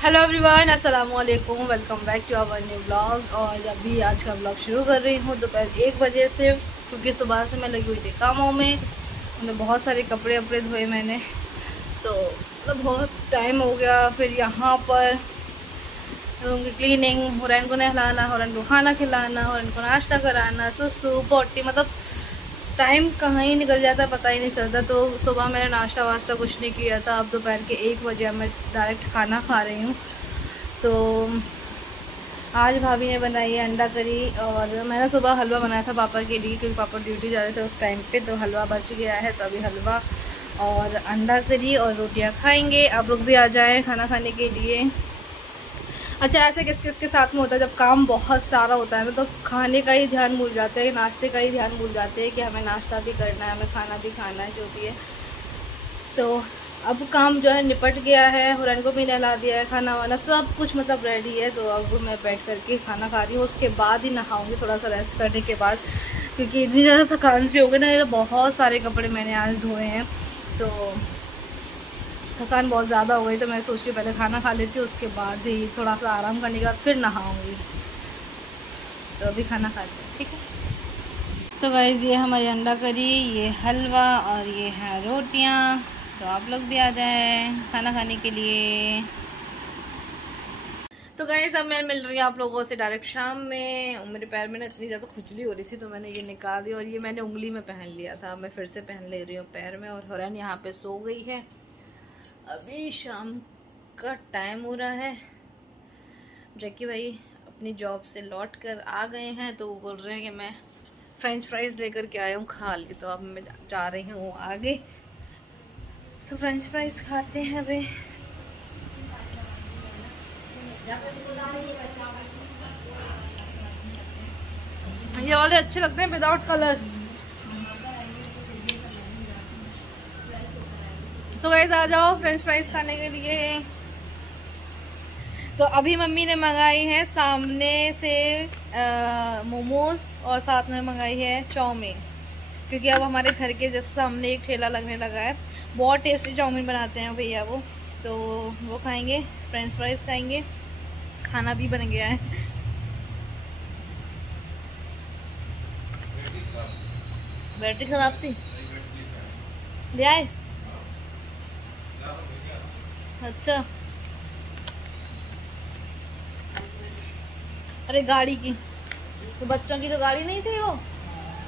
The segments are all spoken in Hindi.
हेलो एवरीवन, अस्सलाम वालेकुम। Welcome back to our new blog. और अभी आज का ब्लॉग शुरू कर रही हूँ दोपहर 1 बजे से, क्योंकि सुबह से मैं लगी हुई थी कामों में। मतलब बहुत सारे कपड़े वपड़े धोए मैंने, तो मतलब बहुत टाइम हो गया। फिर यहाँ पर रूम की क्लीनिंग, हुरैन को नहलाना, हुरैन को खाना खिलाना, हुरैन को नाश्ता कराना, सुसु पोटी, मतलब टाइम कहाँ ही निकल जाता है पता ही नहीं चलता। तो सुबह मैंने नाश्ता वाश्ता कुछ नहीं किया था। अब दोपहर के 1 बजे अब मैं डायरेक्ट खाना खा रही हूँ। तो आज भाभी ने बनाई है अंडा करी, और मैंने सुबह हलवा बनाया था पापा के लिए, क्योंकि पापा ड्यूटी जा रहे थे उस टाइम पे। तो हलवा बच गया है, तो अभी हलवा और अंडा करी और रोटियां खाएंगे। अब रुक भी आ जाए खाना खाने के लिए। अच्छा, ऐसे किस किस के साथ में होता है जब काम बहुत सारा होता है ना, तो खाने का ही ध्यान भूल जाते हैं, नाश्ते का ही ध्यान भूल जाते हैं कि हमें नाश्ता भी करना है, हमें खाना भी खाना है, जो भी है। तो अब काम जो है निपट गया है, हुरैन को भी नहला दिया है, खाना वाना सब कुछ मतलब रेडी है। तो अब मैं बैठ करके खाना खा रही हूँ, उसके बाद ही नहाऊंगी थोड़ा सा रेस्ट करने के बाद, क्योंकि इतनी ज़्यादा थकान सी हो गई ना। बहुत सारे कपड़े मैंने आज धोए हैं, तो थकान बहुत ज़्यादा हो गई। तो मैं सोच रही हूँ पहले खाना खा लेती हूँ, उसके बाद ही थोड़ा सा आराम करने के बाद फिर नहाऊंगी। तो अभी खाना खाते हैं, ठीक है। तो गाइज़, ये हमारी अंडा करी, ये हलवा और ये है रोटियाँ। तो आप लोग भी आ जाएं खाना खाने के लिए। तो गाइस, अब मैं मिल रही हूँ आप लोगों से डायरेक्ट शाम में। मेरे पैर में ना इतनी ज़्यादा खुजली हो रही थी, तो मैंने ये निकाल दिया, और ये मैंने उंगली में पहन लिया था, मैं फिर से पहन ले रही हूँ पैर में। और हुरैन यहाँ पे सो गई है। अभी शाम का टाइम हो रहा है। जैकी भाई अपनी जॉब से लौट कर आ गए हैं, तो वो बोल रहे हैं कि मैं फ्रेंच फ्राइज़ लेकर के आया हूँ, खा ली। तो अब मैं जा रही हूँ आगे, तो फ्रेंच फ्राइज़ खाते हैं अभी। ये वाले अच्छे लगते हैं विदाउट कलर। सो गाइस, आ जाओ फ्रेंच फ्राइज खाने के लिए। तो अभी मम्मी ने मंगाई है सामने से मोमोज, और साथ में मंगाई है चाउमीन, क्योंकि अब हमारे घर के जैसे सामने एक ठेला लगने लगा है। बहुत टेस्टी चाउमीन बनाते हैं भैया वो। तो वो खाएंगे, फ्रेंच फ्राइज खाएंगे, खाना भी बन गया है। बैटरी खराब थी, ले आए। अच्छा, अरे गाड़ी की, तो बच्चों की तो गाड़ी नहीं थी वो,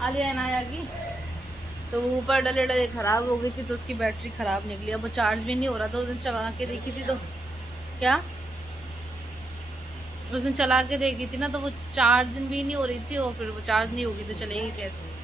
आलिया अनाया की। तो ऊपर डले डले ख़राब हो गई थी, तो उसकी बैटरी ख़राब निकली। अब वो चार्ज भी नहीं हो रहा था। उस दिन चला के देखी थी, तो क्या, उस दिन चला के देखी थी ना, तो वो चार्ज भी नहीं हो रही थी, और फिर वो चार्ज नहीं होगी तो चलेगी कैसे।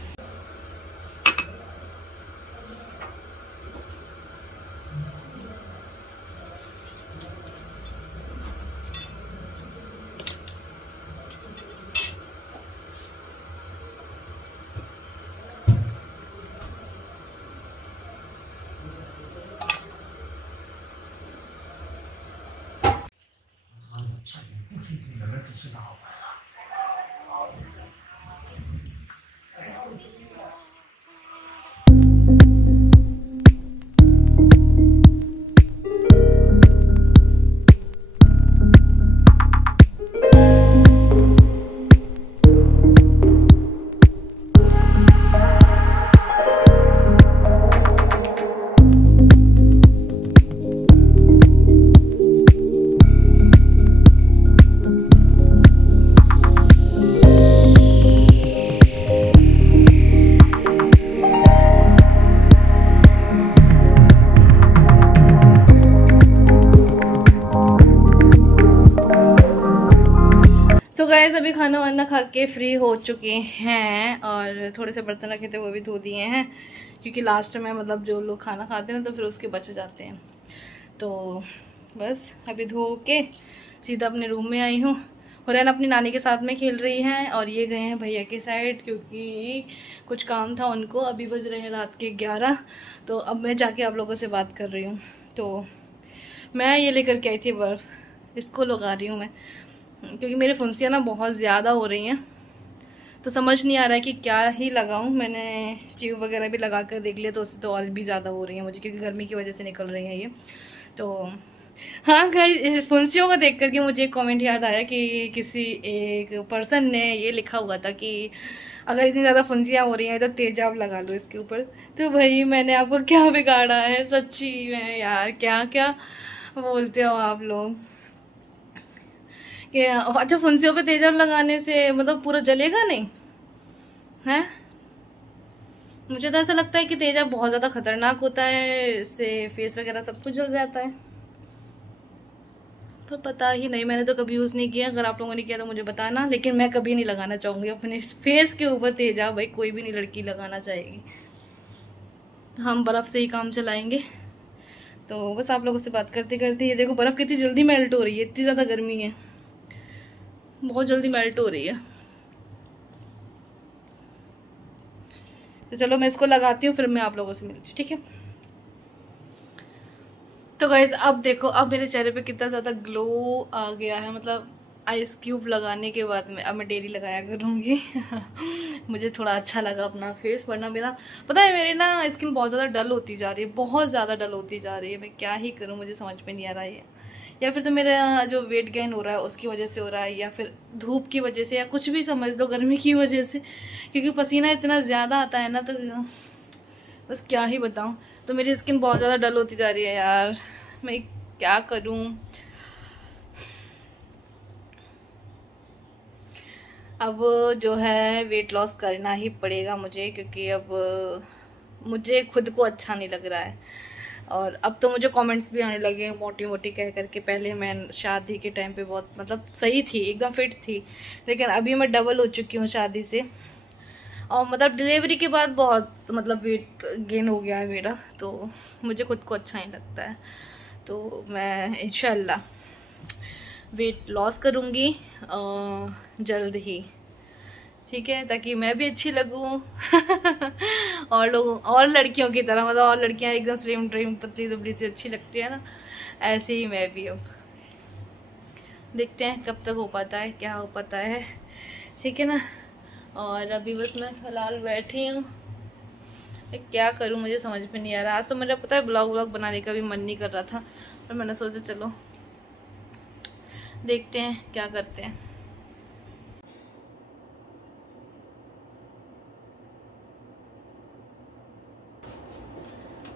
तो गाइस, अभी खाना वाना खा के फ्री हो चुके हैं, और थोड़े से बर्तन रखे थे वो भी धो दिए हैं, क्योंकि लास्ट में मतलब जो लोग खाना खाते हैं ना, तो फिर उसके बच जाते हैं। तो बस अभी धो के सीधा अपने रूम में आई हूँ। हुरैन अपनी नानी के साथ में खेल रही हैं, और ये गए हैं भैया के साइड, क्योंकि कुछ काम था उनको। अभी बज रहे हैं रात के 11। तो अब मैं जाके आप लोगों से बात कर रही हूँ। तो मैं ये लेकर के आई थी बर्फ़, इसको लगा रही हूँ मैं, क्योंकि मेरी फुंसियाँ ना बहुत ज़्यादा हो रही हैं, तो समझ नहीं आ रहा है कि क्या ही लगाऊं। मैंने ट्यूब वगैरह भी लगा कर देख लिया, तो उससे तो और भी ज़्यादा हो रही है मुझे, क्योंकि गर्मी की वजह से निकल रही हैं ये। तो हाँ गाइस, फुंसियों को देख करके मुझे एक कमेंट याद आया कि किसी एक पर्सन ने ये लिखा हुआ था कि अगर इतनी ज़्यादा फुंसियाँ हो रही हैं तो तेजाब लगा लो इसके ऊपर। तो भाई मैंने आपको क्या बिगाड़ा है सच्ची में यार, क्या क्या बोलते हो आप लोग कि अच्छा फुंसियों पे तेजाब लगाने से मतलब पूरा जलेगा नहीं है। मुझे तो ऐसा लगता है कि तेजाब बहुत ज़्यादा खतरनाक होता है, इससे फेस वगैरह सब कुछ जल जाता है। पर पता ही नहीं, मैंने तो कभी यूज़ नहीं किया। अगर आप लोगों ने किया तो मुझे बताना, लेकिन मैं कभी नहीं लगाना चाहूँगी अपने फेस के ऊपर तेजाब। भाई कोई भी नहीं लड़की लगाना चाहेगी, हम बर्फ़ से ही काम चलाएंगे। तो बस आप लोगों से बात करते करते ये देखो बर्फ़ कितनी जल्दी मेल्ट हो रही है, इतनी ज़्यादा गर्मी है, बहुत जल्दी मेल्ट हो रही है। तो चलो मैं इसको लगाती हूँ, फिर मैं आप लोगों से मिलती हूँ, ठीक है। तो गाइज अब देखो, अब मेरे चेहरे पे कितना ज़्यादा ग्लो आ गया है, मतलब आइस क्यूब लगाने के बाद में अब मैं डेली लगाया करूँगी। मुझे थोड़ा अच्छा लगा अपना फेस, वरना मेरा पता है मेरी ना स्किन बहुत ज़्यादा डल होती जा रही है, बहुत ज़्यादा डल होती जा रही है। मैं क्या ही करूँ, मुझे समझ में नहीं आ रहा है। या फिर तो मेरा जो वेट गेन हो रहा है उसकी वजह से हो रहा है, या फिर धूप की वजह से, या कुछ भी समझ लो, गर्मी की वजह से, क्योंकि पसीना इतना ज़्यादा आता है ना, तो बस क्या ही बताऊं। तो मेरी स्किन बहुत ज़्यादा डल होती जा रही है यार, मैं क्या करूं। अब जो है वेट लॉस करना ही पड़ेगा मुझे, क्योंकि अब मुझे खुद को अच्छा नहीं लग रहा है। और अब तो मुझे कमेंट्स भी आने लगे मोटी मोटी कह करके। पहले मैं शादी के टाइम पे बहुत मतलब सही थी, एकदम फिट थी, लेकिन अभी मैं डबल हो चुकी हूँ शादी से। और मतलब डिलीवरी के बाद बहुत मतलब वेट गेन हो गया है मेरा, तो मुझे खुद को अच्छा नहीं लगता है। तो मैं इंशाल्लाह वेट लॉस करूँगी जल्द ही, ठीक है, ताकि मैं भी अच्छी लगूँ। और लोगों और लड़कियों की तरह, मतलब और लड़कियां एकदम स्लिम ड्रीम पतली दुबली से अच्छी लगती है ना, ऐसे ही मैं भी हूँ। देखते हैं कब तक हो पाता है, क्या हो पाता है, ठीक है ना। और अभी बस मैं फ़िलहाल बैठी हूँ, मैं क्या करूँ मुझे समझ में नहीं आ रहा। आज तो मेरा पता है ब्लॉग बनाने का भी मन नहीं कर रहा था, और मैंने सोचा चलो देखते हैं क्या करते हैं।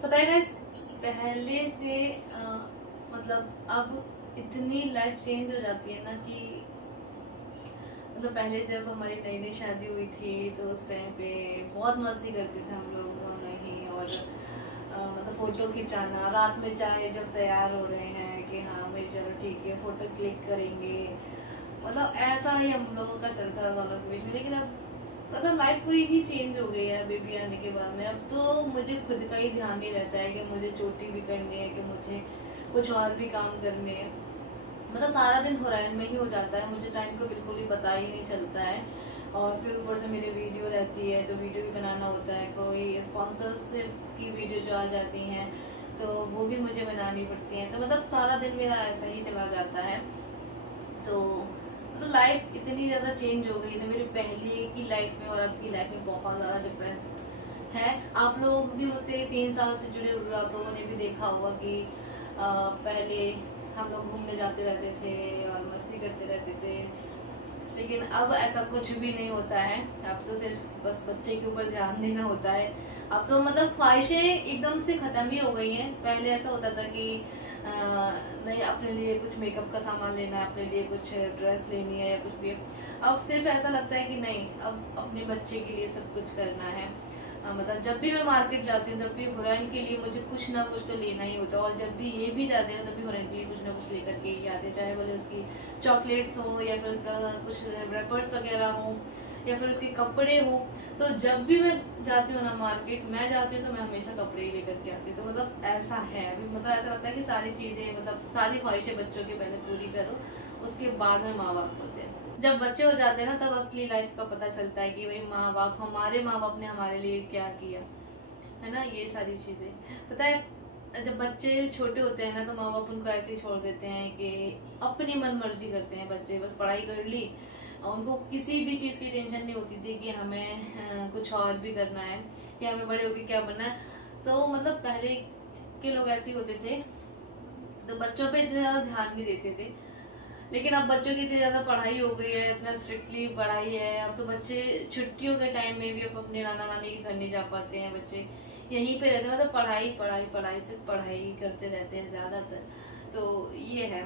पता है गाइस, पहले से मतलब अब इतनी लाइफ चेंज हो जाती है ना कि मतलब पहले जब हमारी नई नई शादी हुई थी तो उस टाइम पे बहुत मस्ती करते थे हम लोग नहीं। और मतलब फ़ोटो खिंचाना रात में, चाहे जब तैयार हो रहे हैं कि हाँ भाई चलो ठीक है फ़ोटो क्लिक करेंगे, मतलब ऐसा ही हम लोगों का चलता था दोनों के बीच में। लेकिन अब मतलब लाइफ पूरी ही चेंज हो गई है बेबी आने के बाद में। अब तो मुझे खुद का ही ध्यान नहीं रहता है कि मुझे चोटी भी करनी है, कि मुझे कुछ और भी काम करने हैं। मतलब सारा दिन होराइन में ही हो जाता है, मुझे टाइम का बिल्कुल भी पता ही नहीं चलता है। और फिर ऊपर से मेरी वीडियो रहती है, तो वीडियो भी बनाना होता है, कोई स्पॉन्सर्स की वीडियो जो आ जाती हैं तो वो भी मुझे बनानी पड़ती हैं। तो मतलब सारा दिन मेरा ऐसा ही चला जाता है। तो मतलब लाइफ इतनी ज़्यादा चेंज हो गई ना मेरी पहले की लाइफ में और अब की लाइफ में, बहुत ज़्यादा डिफरेंस है। आप लोग भी मुझसे 3 साल से जुड़े हुए, आप लोगों ने भी देखा होगा कि पहले हम लोग घूमने जाते रहते थे और मस्ती करते रहते थे, लेकिन अब ऐसा कुछ भी नहीं होता है। अब तो सिर्फ बस बच्चे के ऊपर ध्यान देना होता है। अब तो मतलब ख्वाहिशें एकदम से ख़त्म ही हो गई हैं। पहले ऐसा होता था कि नहीं अपने लिए कुछ मेकअप का सामान लेना है, अपने लिए कुछ ड्रेस लेनी है या कुछ भी। अब सिर्फ ऐसा लगता है कि नहीं, अब अपने बच्चे के लिए सब कुछ करना है। मतलब जब भी मैं मार्केट जाती हूँ तब भी हुरैन के लिए मुझे कुछ ना कुछ तो लेना ही होता है। और जब भी ये भी जाते हैं तब भी हुरैन के लिए कुछ ना कुछ लेकर के ही आते हैं, चाहे बोले उसकी चॉकलेट्स हो या फिर उसका कुछ रैपर्स वगैरह हो या फिर उसके कपड़े हो। तो जब भी मैं जाती हूँ ना मार्केट, मैं जाती हूँ तो मैं हमेशा कपड़े ही लेकर के आती हूँ। तो मतलब ऐसा है अभी, मतलब ऐसा लगता है कि सारी चीज़ें मतलब सारी ख्वाहिशें बच्चों के पहले पूरी करो, उसके बाद में माँ बाप होते हैं। जब बच्चे हो जाते हैं ना तब असली लाइफ का पता चलता है कि भाई माँ बाप, हमारे माँ बाप ने हमारे लिए क्या किया है ना, ये सारी चीज़ें। पता है जब बच्चे छोटे होते हैं ना तो माँ बाप उनको ऐसे ही छोड़ देते हैं कि अपनी मन मर्जी करते हैं बच्चे, बस पढ़ाई कर ली, उनको किसी भी चीज़ की टेंशन नहीं होती थी कि हमें कुछ और भी करना है या हमें बड़े होकर क्या बनना है। तो मतलब पहले के लोग ऐसे होते थे तो बच्चों पे इतने ज़्यादा ध्यान नहीं देते थे। लेकिन अब बच्चों की इतनी ज़्यादा पढ़ाई हो गई है, इतना स्ट्रिक्टली पढ़ाई है, अब तो बच्चे छुट्टियों के टाइम में भी अब अपने नाना नानी के घर नहीं जा पाते हैं, बच्चे यहीं पे रहते हैं, मतलब पढ़ाई पढ़ाई पढ़ाई से पढ़ाई करते रहते हैं ज़्यादातर। तो ये है,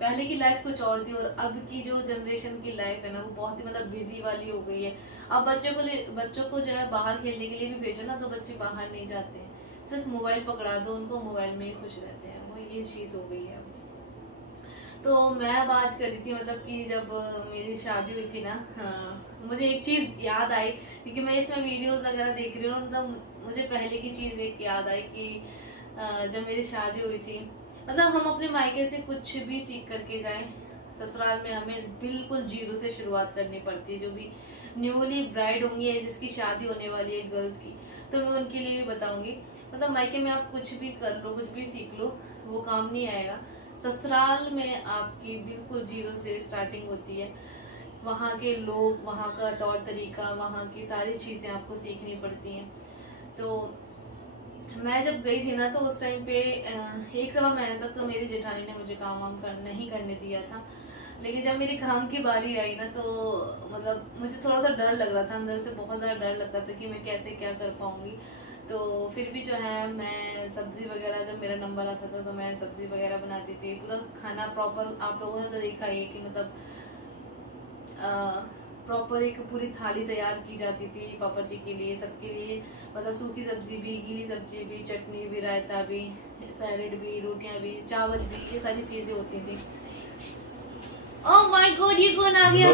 पहले की लाइफ कुछ और थी और अब की जो जनरेशन की लाइफ है ना वो बहुत ही मतलब बिजी वाली हो गई है। अब बच्चों को जो है बाहर खेलने के लिए भी भेजो ना तो बच्चे बाहर नहीं जाते हैं, सिर्फ मोबाइल पकड़ा दो उनको, मोबाइल में ही खुश रहते हैं, वो ये चीज़ हो गई है। तो मैं बात कर रही थी मतलब कि जब मेरी शादी हुई थी ना, हाँ, मुझे एक चीज़ याद आई, क्योंकि मैं इसमें वीडियोस वगैरह देख रही हूँ, मतलब मुझे पहले की चीज़ एक याद आई कि जब मेरी शादी हुई थी, मतलब हम अपने मायके से कुछ भी सीख करके जाएं, ससुराल में हमें बिल्कुल जीरो से शुरुआत करनी पड़ती है। जो भी न्यूली ब्राइड होंगी या जिसकी शादी होने वाली है गर्ल्स की, तो मैं उनके लिए भी बताऊंगी, मतलब मायके में आप कुछ भी कर लो, कुछ भी सीख लो, वो काम नहीं आएगा। ससुराल में आपकी बिल्कुल जीरो से स्टार्टिंग होती है। वहाँ के लोग, वहाँ का तौर तरीका, वहाँ की सारी चीज़ें आपको सीखनी पड़ती हैं। तो मैं जब गई थी ना तो उस टाइम पे 1 सवा महीने तक तो मेरी जेठानी ने मुझे काम वाम नहीं करने दिया था। लेकिन जब मेरी काम की बारी आई ना तो मतलब मुझे थोड़ा सा डर लग रहा था, अंदर से बहुत ज़्यादा डर लगता था कि मैं कैसे क्या कर पाऊँगी। तो फिर भी जो है मैं सब्ज़ी वगैरह, जब मेरा नंबर आता था तो मैं सब्ज़ी वगैरह बनाती थी, पूरा खाना प्रॉपर। आप लोगों ने तो देखा ही कि मतलब प्रॉपर एक पूरी थाली तैयार की जाती थी पापा जी के लिए, सबके लिए, मतलब सूखी सब्जी भी, गीली सब्जी भी, चटनी भी, रायता भी, सैलेड भी, रोटियां भी, चावल भी, ये सारी चीजें होती थी। ओह माय गॉड, ये कौन आ गया?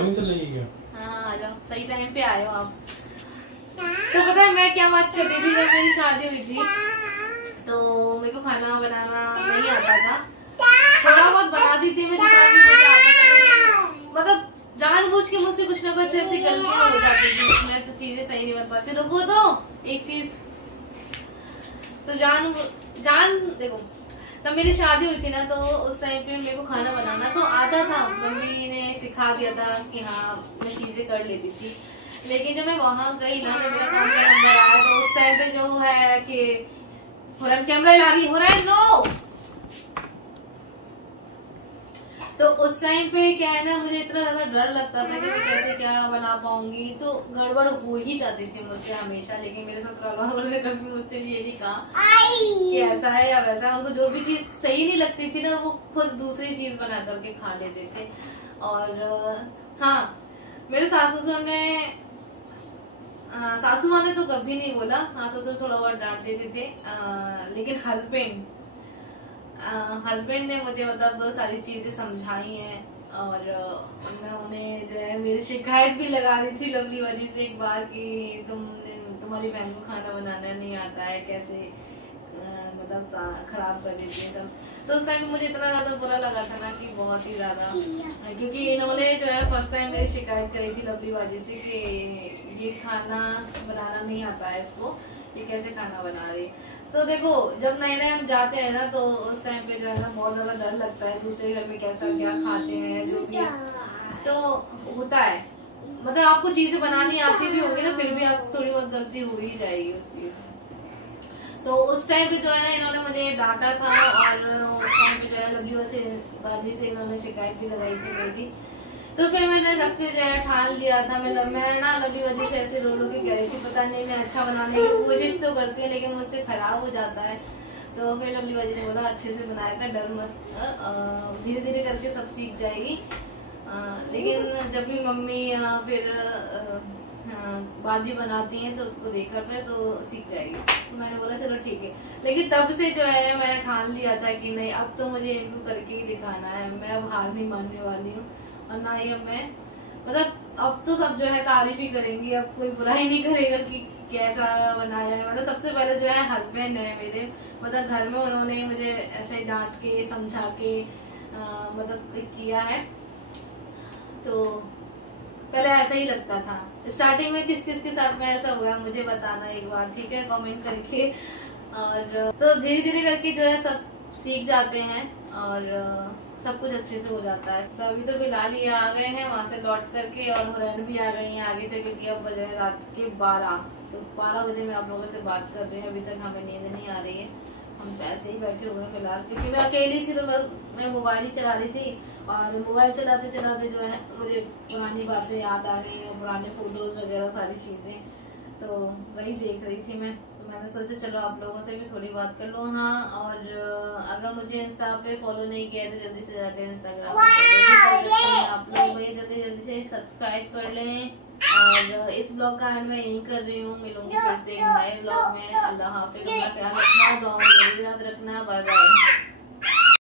हाँ आ जाओ, सही टाइम पे आए हो आप। तो पता है मैं क्या बात कर रही थी, जब मेरी शादी हुई थी तो मेरे को खाना बनाना नहीं आता था, थोड़ा बहुत बनाती थी मैं, जितना भी मुझे आता था, मतलब जानबूझ के मुझसे कुछ ना कुछ ऐसी गलतियां हो जाती थी, मैं तो चीजें सही नहीं बन पाती। रुको तो एक चीज, तो जान देखो, तब मेरी शादी हुई थी ना तो उस टाइम पे मेरे को खाना बनाना तो आता था, मम्मी ने सिखा दिया था कि हाँ मैं चीजें कर लेती थी। लेकिन जब मैं वहां गई ना, जब मेरा काम का नंबर आया तो उस टाइम पे जो है कि हुरैन कैमरा ला रही, हुरैन नो। तो उस टाइम पे क्या है ना, मुझे इतना ज्यादा डर लगता था कि मैं कैसे क्या बना पाऊंगी, तो गड़बड़ हो ही जाती थी मुझसे हमेशा। लेकिन मेरे ससुराल वालों ने कभी मुझसे ये नहीं कहा कि ऐसा है या वैसा है, उनको जो भी चीज सही नहीं लगती थी ना वो खुद दूसरी चीज बना करके खा लेते थे। और हाँ, मेरे सास ससुर ने, सासू माँ ने तो कभी नहीं बोला, हाँ ससुर थोड़ा बहुत डांट देते थे, लेकिन हस्बैंड ने मुझे मतलब सारी चीजें समझाई हैं। और मैं उन्हें जो है मेरी शिकायत भी लगा दी थी लवली वजह से एक बार कि तुम्हारी बहन को खाना बनाना नहीं आता है, कैसे मतलब खराब कर देती है सब। तो उस टाइम मुझे इतना ज्यादा बुरा लगा था ना कि बहुत ही ज्यादा, क्योंकि इन्होंने जो है फर्स्ट टाइम मेरी शिकायत करी थी लवली बाजी से कि ये खाना बनाना नहीं आता है इसको, ये कैसे खाना बना रही। तो देखो जब नए नए हम जाते हैं ना तो उस टाइम पे जो है ना बहुत ज्यादा डर लगता है, दूसरे घर में कैसा क्या खाते हैं जो भी, तो होता है, मतलब आपको चीजें बनानी आती भी होगी ना, फिर भी आपसे थोड़ी बहुत गलती हो ही जाएगी उस चीज। तो उस टाइम पे जो है ना इन्होंने मुझे डांटा था, और उस टाइम पे जो है लगी बाजी से इन्होंने शिकायत भी लगाई थी मेरी। तो फिर मैंने जब से जो है ठान लिया था, मैं ना लगी वजह से ऐसे रो के कह रही थी, पता नहीं मैं अच्छा बनाने की कोशिश तो करती हूँ लेकिन मुझसे खराब हो जाता है। तो फिर लवली वजह ने बोला अच्छे से बनाएगा, डर मत, धीरे धीरे करके सब सीख जाएगी। लेकिन जब भी मम्मी या फिर बाजी बनाती हैं तो उसको देखा कर तो सीख जाएगी। तो मैंने बोला चलो ठीक है, लेकिन तब से जो है मैंने ठान लिया था कि नहीं अब तो मुझे इनको करके ही दिखाना है, मैं अब हार नहीं मानने वाली हूँ। और ना ही अब मैं, मतलब अब तो सब जो है तारीफ ही करेंगी, अब कोई बुराई नहीं करेगा कि कैसा बनाया है। मतलब सबसे पहले जो है हस्बैंड है मेरे, मतलब घर में उन्होंने मुझे ऐसे ही डांट के समझा के मतलब किया है। तो पहले ऐसा ही लगता था, स्टार्टिंग में किस किस के साथ में ऐसा हुआ मुझे बताना एक बार, ठीक है, कमेंट करके। और तो धीरे धीरे करके जो है सब सीख जाते हैं और सब कुछ अच्छे से हो जाता है। तो अभी तो फिलहाल ये आ गए हैं वहाँ से लौट करके, और हुरैन भी आ गई हैं आगे से, क्योंकि अब बज रहे रात के 12। तो 12 बजे मैं आप लोगों से बात कर रही हूँ, अभी तक हमें नींद नहीं आ रही है, हम ऐसे ही बैठे हुए फिलहाल, क्योंकि मैं अकेली थी तो मैं मोबाइल ही चला रही थी। और मोबाइल चलाते चलाते जो है मुझे पुरानी बातें याद आ रही हैं, पुराने फोटोज़ वगैरह सारी चीज़ें, तो वही देख रही थी मैं। तो मैंने सोचा चलो आप लोगों से भी थोड़ी बात कर लो। हाँ, और अगर मुझे इंस्टा पे फॉलो नहीं किया तो जल्दी से जाकर इंस्टाग्राम पे फॉलो भी कर सकते हैं आप लोग। भैया जल्दी जल्दी से सब्सक्राइब कर लें। और इस ब्लॉग का एंड मैं यही कर रही हूँ। मिलूंगी फिर से एक नए ब्लॉग में। अल्लाह हाफिज़, अपना ख्याल रखना, दुआ में जरूर याद रखना। Bye bye.